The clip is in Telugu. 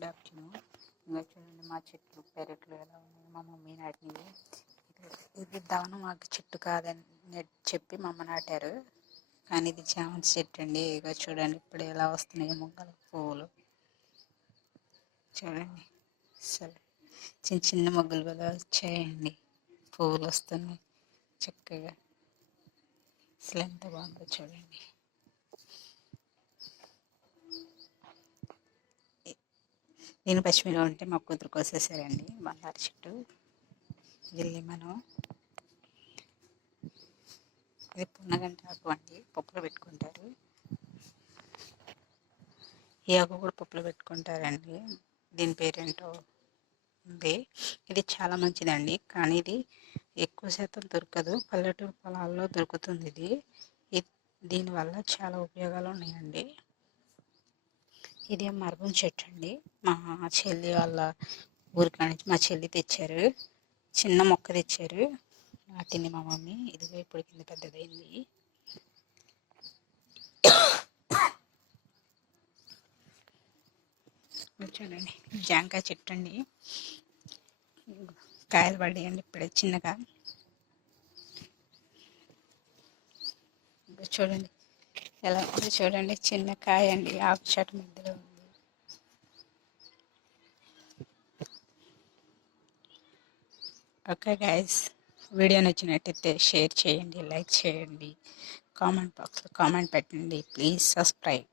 Good afternoon. ఇంకా చూడండి మా చెట్లు పెరట్లు ఎలా ఉన్నాయి. మా మమ్మీ నాటినవి. ఇది దావనమాకు చెట్టు కాదని చెప్పి మా అమ్మ నాటారు, కానీ ఇది చామంతి చెట్టు అండి. ఇక చూడండి ఇప్పుడు ఎలా వస్తున్నాయి మొగ్గలు పువ్వులు. చూడండి అసలు చిన్న చిన్న మొగ్గలు కూడా వచ్చాయండి, పువ్వులు వస్తున్నాయి చక్కగా. అసలు ఎంత బాగుందో చూడండి. నేను పచ్చిమిరప ఉంటే మా కూతురు కోసేసారండి. బంగారు చెట్టు వెళ్ళి మనం ఇది పున్నగంట ఆకు అండి, పప్పులో పెట్టుకుంటారు. ఈ ఆకు కూడా పప్పులో పెట్టుకుంటారండి. దీని పేరేంటో ఉంది. ఇది చాలా మంచిదండి, కానీ ఇది ఎక్కువ శాతం దొరకదు. పల్లెటూరు పొలాల్లో దొరుకుతుంది ఇది. దీనివల్ల చాలా ఉపయోగాలు ఉన్నాయండి. ఇది మరగం చెట్టు అండి. మా చెల్లి వాళ్ళ ఊరికాడ నుంచి మా చెల్లి తెచ్చారు, చిన్న మొక్క తెచ్చారు, నాటింది మా మమ్మీ. ఇదిగో ఇప్పుడు కింద పెద్దదైంది. చూడండి జాంకాయ చెట్టు అండి, కాయలు పడ్డాయండి ఇప్పుడే చిన్నగా. చూడండి ఎలా ఉందో చూడండి, చిన్న కాయ అండి, ఆకు చెట్టు మధ్యలో ఉంది. ఓకే గైస్, వీడియో నచ్చినట్టయితే షేర్ చేయండి, లైక్ చేయండి, కామెంట్ బాక్స్లో కామెంట్ పెట్టండి. Please subscribe.